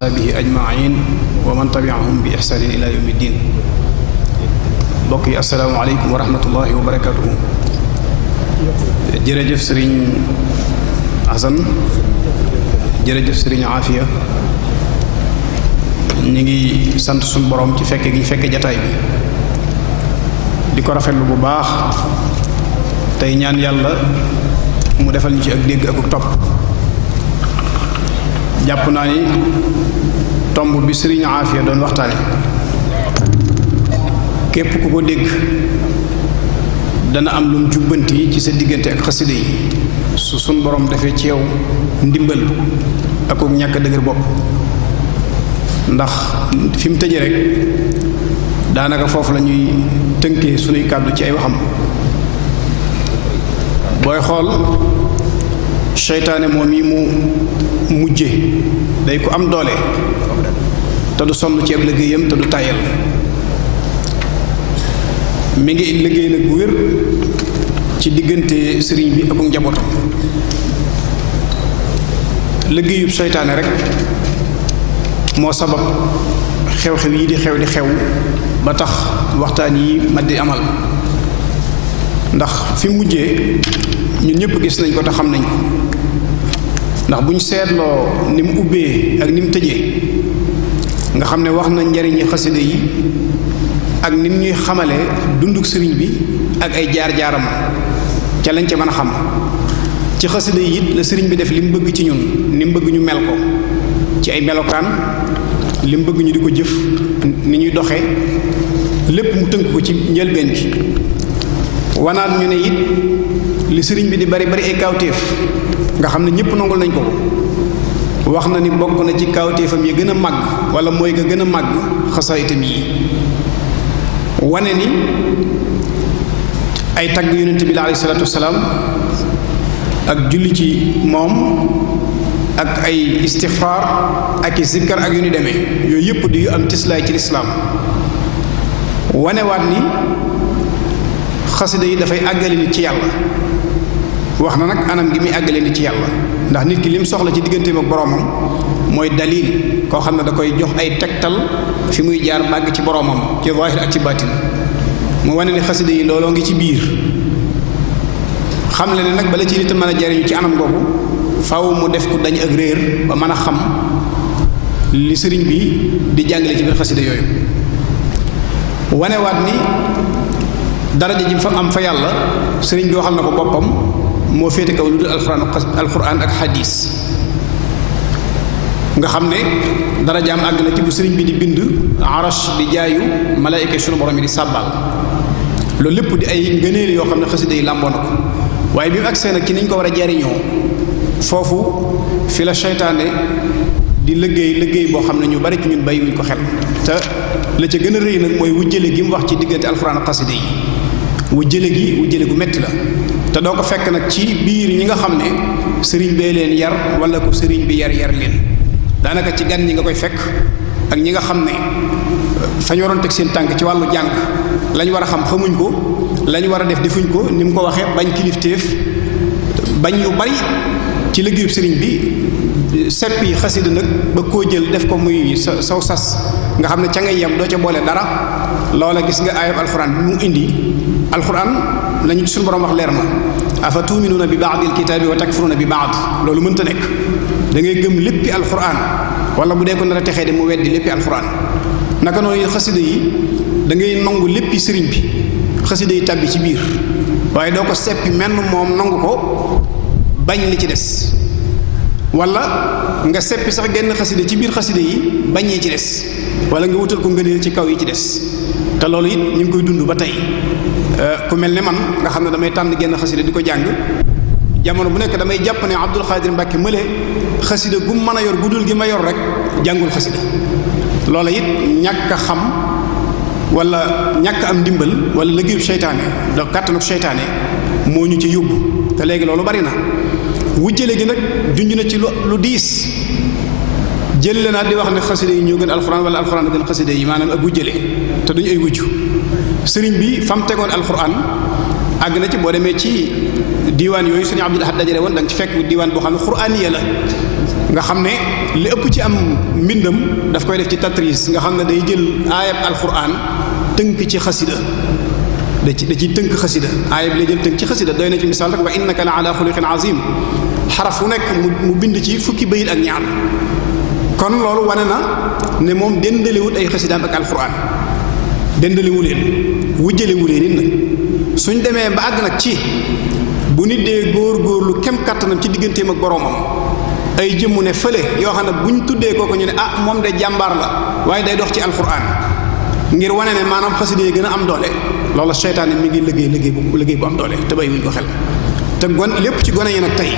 bihi ajmain wa man tabiahum bi ihsanin ila yawmi ddin. mbokk yi assalaamu aleykum wa rahmatullahi wa barakatuhu. jërëjëf sëriñ Asan, jërëjëf sëriñ Aafiya, ñu ngi sant suñu borom ci fekke gi ñu fekke jataay bi di ko rafetlu bu baax tey ñaan yàlla mu defal ñu ci ak dégg ak topp. jàpp naa ni tomb bi sëriñ Aafiya doon waxtaane képp ku ko dégg dana am lu mu jubbanti ci sa diggante ak xasida yi su suñ borom defee ci yow ndimbal ak ñàkk dëgër bopp, ndax fi mu tëje rek daanaka foofu la ñuy tënkee sunuy kàddu ci ay waxam. booy xool seytaane moom yi mu mujje day ko am doole te du sonn ci ab liggéeyam te du tàyyal. mi ngi liggéey nag bu wér ci diggante sëriñ bi ak njabootam. liggéeyub seytaane rek moo sabab xew-xew yi di xew ba tax waxtaan yi ma di amal, ndax fi mujjee ñun ñëpp gis nañ ko te xam nañ ko. ndax bu ñu seetloo ni mu ubbee ak ni mu tëjee nga xam ne wax na njariñi xasida yi ak ni mu ñuy xamale dunduk sëriñ bi ak ay jaar-jaaram ca lañ ca mën a xam. ci xasida yi it la sëriñ bi def li mu bëgg ci ñun, ni mu bëgg ñu mel ko ci ay melokaan, li mu bëgg ñu di ko jëf, ni ñuy doxe lépp mu tënk ko ci njëlbeen bi. wanaat ñu ne it li sëriñ bi di bari ay kawtéef nga xam ne ñëpp nangul nañ ko wax na ni bokk na ci kawtéefam yi gën a màgg wala mooy ga gën a màgg xasaayitam yi. wane ni ay tagg yonent bi alayhi salaatu wasalaam ak julli ci moom ak ay istixfaar ak i zikkar ak yu ni demee yooyu yëpp di yu am tislaay ci lislaam. wanewaat ni xasida yi dafay àggale nit ci yàlla. wax na nag anam gi muy àggale nit ci yàlla, ndax nit ki lim soxla ci digganteem ak boroomam mooy dalil koo xam ne da koy jox ay tegtal fi muy jaar bàgg ci boroomam ci zaahir ak ci baatin. mu wane ni xasida yi looloo ngi ci biir. xam le ne nag bala ci nit a mën a jariñu ci anam googu faaw mu def ko dañ ak réer ba mën a xam li sëriñ bi di jàngale ci biir xasida yooyu. wanewaat ni daraja ji fa am fa yàlla sëriñ bi waxal na ko boppam moo féete kaw lu dul alxuraan ak xadiis. nga xam ne darajaam àgg na ci bu sëriñ bi di bind arash di jaayu malaayika sunu borom yi di sàbbaal. loolu lépp di ay ngëneel yoo xam ne xasida yi làmboo na ko. waaye bi mu agsee nag ci niñ ko war a jariñoo foofu fi la seytaane di liggéey boo xam ne ñu bari ci ñun bàyyiwuñ ko xel. te la ca gën a rëy nag mooy wujjale gi mu wax ci diggante alxuraan ak xasida yi. wujjale gu metti la. te doo ko fekk nag ci biir ñi nga xam ne sëriñ bee leen yar wala ko sëriñ bi yar leen. daanaka ci gan ñi nga koy fekk ak ñi nga xam ne fa ñu waroon teg seen tànk ci wàllu jàng lañ war a xam xamuñ ko, lañ war a def defuñ ko, ni mu ko waxee bañ kilifteef bañ yu bari ci liggéeyub sëriñ bi seppi xasida nag ba koo jël def ko muy saw sas nga xam ne ca ngay yem doo ca boole dara. loola gis nga ayab alxuraan bi mu indi. alxuraan lañu ci suñu borom wax leer na, afa tuuminuuna bi baadil kitaabi wa takfuruuna bi baad. loolu mënta nekk. da ngay gëm léppi alxuraan wala bu dee ko nar a texee de mu weddi léppi alxuraan. naka noonu xasida yi da ngay nangu léppi sëriñ bi xasida yi tàbbi ci biir, waaye doo ko seppi menn moom nangu ko bañ li ci des, wala nga seppi sax genn xasida ci biir xasida yi bañ yi ci des, wala nga wutal ko ngëneel ci kaw yi ci des. te loolu it ñu ngi koy dund ba tey. ku mel ne man nga xam ne damay tànn genn xasida di ko jàng jamono bu nekk damay jàpp ne Abdul Xaadir Mbàkke mële xasida gu mën a yor bu dul gi ma yor rek jàngul xasida. loola it ñàkk a xam wala ñàkk am ndimbal wala liggéeyu seytaane da kàttanuk seytaane moo ñu ci yóbbu. te léegi loolu bari na. wujjale gi nag junj na ci lu diis. jël naa di wax ne xasida yi ñoo gën alxuraan wala alxuraan gën xasida yi, maanaam ak wujjale te duñu ay wujju. sëriñ bi fam tegoon alxuraan àgg na ci boo demee ci diiwaan yooyu sëriñ Abdul Ahad dajale woon da nga ci fekk diiwaan boo xam ne xuraaniya la nga xam ne li ëpp ci am mbindam daf koy def ci tatris nga xam ne day jël aayab alquran tënk ci xasida da ciy tënk xasida aayab lay jël tënk ci xasida doy na ci misaal rek wa innaka la ala xuluqin azim xaraf wu nekk mu bind ci fukki bayit ak ñaar kon loolu wane na ne moom dendalewut ay xasidaam ak alquran dendalewu leen wujjalewu leen it nag suñ demee ba àgg nag ci bu nit dee góor-góorlu kem kàttanam ci digganteem ak boroomam ay jëmmu ne fële yoo xam ne bu ñu tuddee kooku ñu ne ah moom de jàmbaar la waaye day dox ci alquran ngir wane ne maanaam xasida yi gën a am doole loola seytaane mi ngi liggéey bu am doole te bay wuñ ko xel te lépp ci gone yi nag tey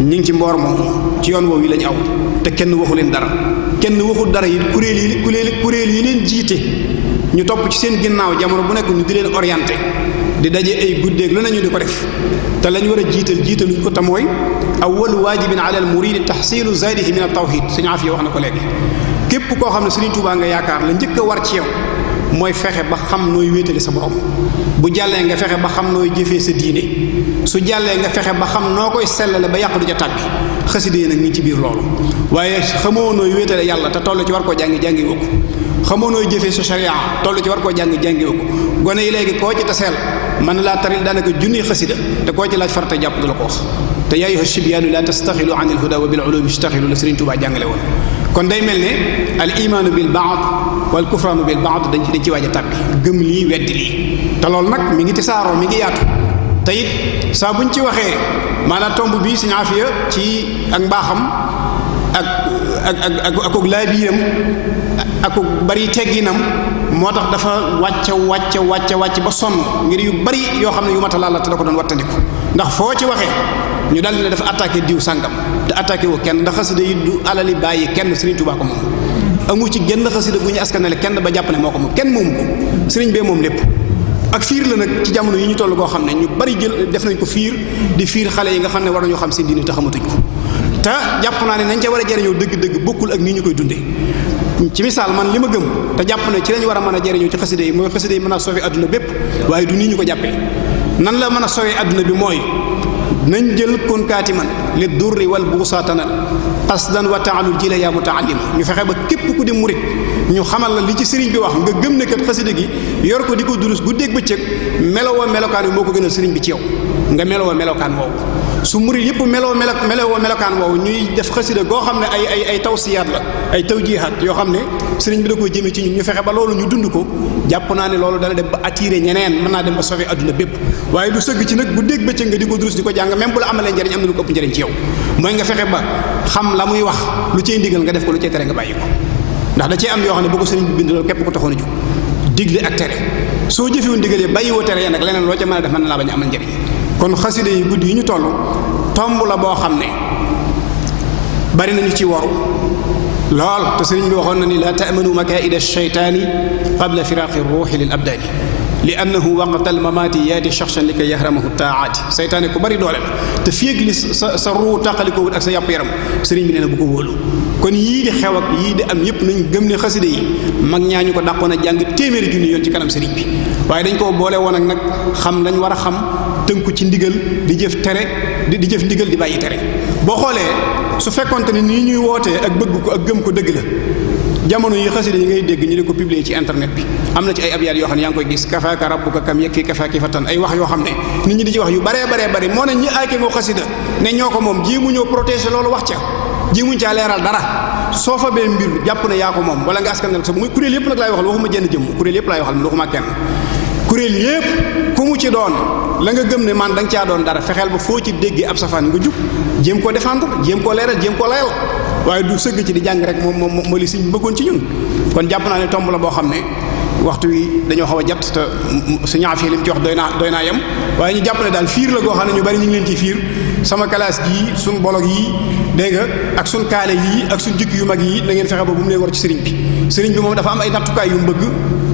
ñu ngi ci mboor moom ci yoon woowu yi lañu aw te kenn waxu leen dara kenn waxul dara yi kuréel yi leen jiite ñu topp ci seen ginnaaw jamono bu nekk ñu di leen orienté di daje ay guddeeg lu nañu di ko def te lañ war a jiitaluñ ko tam mooy awwalu waajibin ala al muridi tahsilu zaadihi min at tawhid suñu afiya wax na ko léegi képp koo xam ne Sëriñ Tuubaa nga yaakaar la njëkk a war ci yow mooy fexe ba xam nooy wéetale sa borom bu jàllee nga fexe ba xam nooy jëfee sa diine su jàllee nga fexe ba xam noo koy sellale ba yàq du ca tàbbi xasida yi nag ñu ci biir loolu waaye xamoo nooy wéetale yàlla te toll ci war koo jàngi woo ko xamoo nooy jëfee sa sharia toll ci war koo jàngi woo ko gone yi léegi koo ci taseel mën na laa taril daanaka junni xasida te koo ci laaj farata jàpp du la ko wax te yaa ayyuha shibyaanu la tastaxilu an il huda wa bil ulumi istaxilu la Sëriñ Tuubaa jàngale woon kon day mel ne al imaanu bil baad wal kufraanu bil baad dañ ci waaj a tàbbi gëm lii weddi lii te loolu nag mi ngi tisaaroo mi ngi yaatu te it saa buñ ci waxee maanaam tomb bii Sëriñ Afiya ci ak mbaaxam ak laabiiram ak bari tegginam moo tax dafa wàcc ba sonn ngir yu bari yoo xam ne yu mata laal la te da ko doon wattandiku ndax foo ci waxee ñu dal ne dafa attaqué diw sàngam te attaqué woo kenn ndax xasida yi du alali bàyyi kenn Sëriñ Tuubaa ko moom amu ci genn xasida gu ñu askanale kenn ba jàpp ne moo ko moom kenn moomu ko sëriñ bee moom lépp ak fiir la nag ci jamono yi ñu toll koo xam ne ñu bari jël def nañ ko fiir di fiir xale yi nga xam ne war nañoo xam seen diine te xamatuñ ko te jàpp naa ne nañ ca war a jariñoo dëgg-dëgg bokkul ak nii ñu koy dundee ci misaal man li ma gëm te jàpp ne ci lañ war a mën a jariñoo ci xasida yi mooy xasida yi mën a sauver adduna bépp waaye du nii ñu ko jàppee nan la mën a sauver adduna bi mooy nañ jël kon kaatiman li durri wal buusaatanal qasdan wa taalul ji la yaa mutaallim ñu fexe ba képp ku di murit ñu xamal la li ci sëriñ bi wax nga gëm ne kat xasida gi yor ko di ko durus guddeeg bëccëg melowoo melokaan bi moo ko gënal sëriñ bi ci yow nga melowoo melokaan woowu su murit yëpp melowoo melokaan woowu ñuy def xasida goo xam ne ay tawsiyaat la ay tawjihaat yoo xam ne sëriñ bi da koo jëmee ci ñun ñu fexe ba loolu ñu dund ko jàpp naa ne loolu dana dem ba attiré ñeneen mën naa dem ba sauver adduna bépp waaye du sëgg ci nag guddeeg bëccëg nga di ko durus di ko jàng même bu la amalee njëriñ am na lu ko ëpp njëriñ ci yow mooy nga fexe ba xam la muy wax lu cay ndigal nga def ko lu cay tere nga bàyyi ko ndax da cee am yoo xam ne bu ko sëriñ bi bind loolu képp ko taxoon a jóg digle ak tere soo jëfewoon digalee bàyyiwoo tere ya nag leneen loo ca mën a def mën na laa bañ a amal njëriñ kon xasida yi guddi yi ñu toll tomb la boo xam ne bari nañu ci waru lool te sëriñ bi waxoon na ni la ta'manu makaida shaytaani qabla firaaqi ruuxi lil abdaani li annahu waqta al mamaati yaati shaxsan li kay yahramahu taaati seytaane ku bari doole la te féeg li sa ruu tàqalikoo wut ak sa yàpp yaram sëriñ bi nee na bu ko wóolu kon yii di xew ak yii di am yëpp nañ gëm ne xasida yi mag ñaañu ko dàqoon a jàng téeméeri junni yoon ci kanam sëriñ bi waaye dañ koo boole woon ak nag xam lañ war a xam tënku ci ndigal di jëf tere di jëf ndigal di bàyyi tere boo xoolee su fekkonte ne nii ñuy wootee ak bëgg ko ak gëm ko dëgg la jamono yi xasida yi ngay dégg ñu di ko publier ci internet bi am na ci ay abyaat yoo xam ne yaa ngi koy gis kafaaka rabbuka kam yakfi kafaaki fatan ay wax yoo xam ne nit ñi di ci wax yu baree moo ne ñi aake moo xasida ne ñoo ko moom jéemu ñoo protéger loolu wax ca jéemuñ caa leeral dara soo fa bee mbir jàpp ne yaa ko moom wala nga askanal sa muy kuréel yëpp nag laay waxal waxuma jenn jëmm kuréel yëpp laay waxal man waxuma kenn kuréel yëpp ku mu ci doon la nga gëm ne man da nga caa doon dara fexeel ba foo ci déggee ab safaan nga jug jéem koo défendre jéem koo leeral jéem koo layal waaye du sëgg ci di jàng rek moom li siñ bëggoon ci ñun kon jàpp naa ne tomb la boo xam ne waxtu wi dañoo xaw a jat te su ñaafee li mu ci wax doy naa yem waaye ñu jàpp ne daal fiir la goo xam ne ñu bari ñu ngi leen ci fiir sama classe gii suñ bolog yi dégg nga ak suñ kaale yii ak suñ jikk yu mag yi na ngeen fexe ba bu mu leen war ci sëriñ bi moom dafa am ay nattukaay yu mu bëgg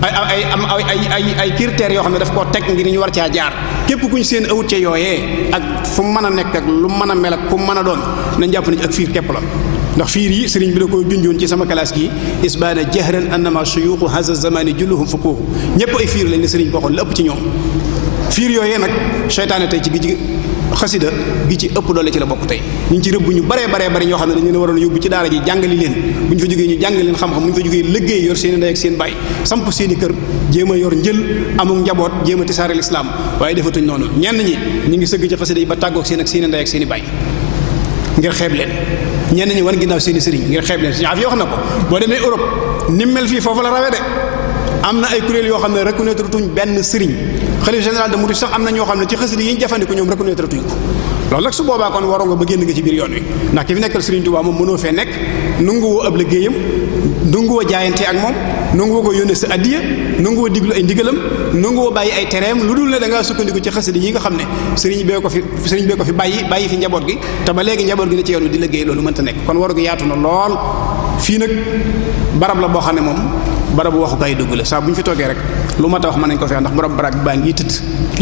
ay critères yoo xam ne daf koo teg ngir ñu war caa jaar képp ku ñu seen awut ca yooyee ak fu mu mën a nekk ak lu mën a mel ak ku mu mën a doon nañ jàpp ne ak fiir képp la ndax fiir yi sëriñ bi da koy junjoon ci sama classe gi isbaana jahran annama shuyuxu haza zamani julluhum fukuuhu ñëpp ay fiir lañ ne sëriñ bi waxoon la ëpp ci ñoom fiir yooyee nag seytaane tey ci xasida gi ci ëpp doole ci la bokk tey ñu ngi ci rëbb ñu baree ñoo xam ne dañu leen waroon a yóbbu ci daara ji jàngali leen bu ñu fa jógee ñu jàngali leen xam-xam bu ñu fa jógee liggéey yor seen i ndey ak seen baay samp seen i kër jéem a yor njël amul njaboot jéem a tisaare lislaam waaye defatuñ noonu ñenn ñi ñu ngi sëgg ci xasida yi ba tàggoog seen ak seen i ndey ak seen i baay ngir xeeb leen ñenn ñi wan ginnaaw seen i sëriñ ngir xeeb leen suñu af yoo xam na ko boo demee Europe ni mel fii foofu la rawee de am na ay kuréel yoo xam ne reconnaître tuñ benn sëriñ xalifa général de Mouride sax am na ñoo xam ne ci xasida yi ñu jëfandiku ñoom reconnaître tuñ ko loolu nag su boobaa kon waroo nga ba génn nga ci biir yoon wi ndax ki fi nekkal Sëriñ Tuubaa moom mënoo fee nekk nanguwoo ab liggéeyam nanguwoo jaayante ak moom nanguwoo ko yónnee sa addiya nanguwoo diglu ay ndigalam nanguwoo bàyyi ay tereem lu dul ne da ngaa sukkandiku ci xasida yi nga xam ne sëriñ bee ko fi bàyyi fi njaboot gi te ba léegi njaboot gi ne ci yoon wi di liggéey loolu mënta nekk kon waru gi yaatu na lool fii nag barab la boo xam ne moom barabu waxukaay dëgg la saa bu ñu fi toogee rek lu mat a wax mën nañ ko feex ndax borom baraag baa ngi tëdd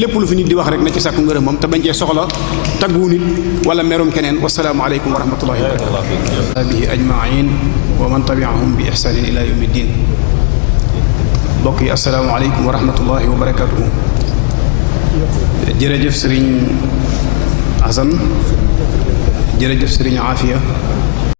lépp lu fi nit di wax rek na ci sàkku ngërëm moom te bañ cee soxla taggu nit wala merum keneen wasalaamu aleykum wa rahmatullahi wa barakatuh bihi ajmain wa man tabiahum bi ihsanin ila yawmi ddin mbokk yi asalaamu aleykum wa rahmatullahi wa barakatuh jërëjëf sëriñ Asan jërëjëf sëriñ Afiya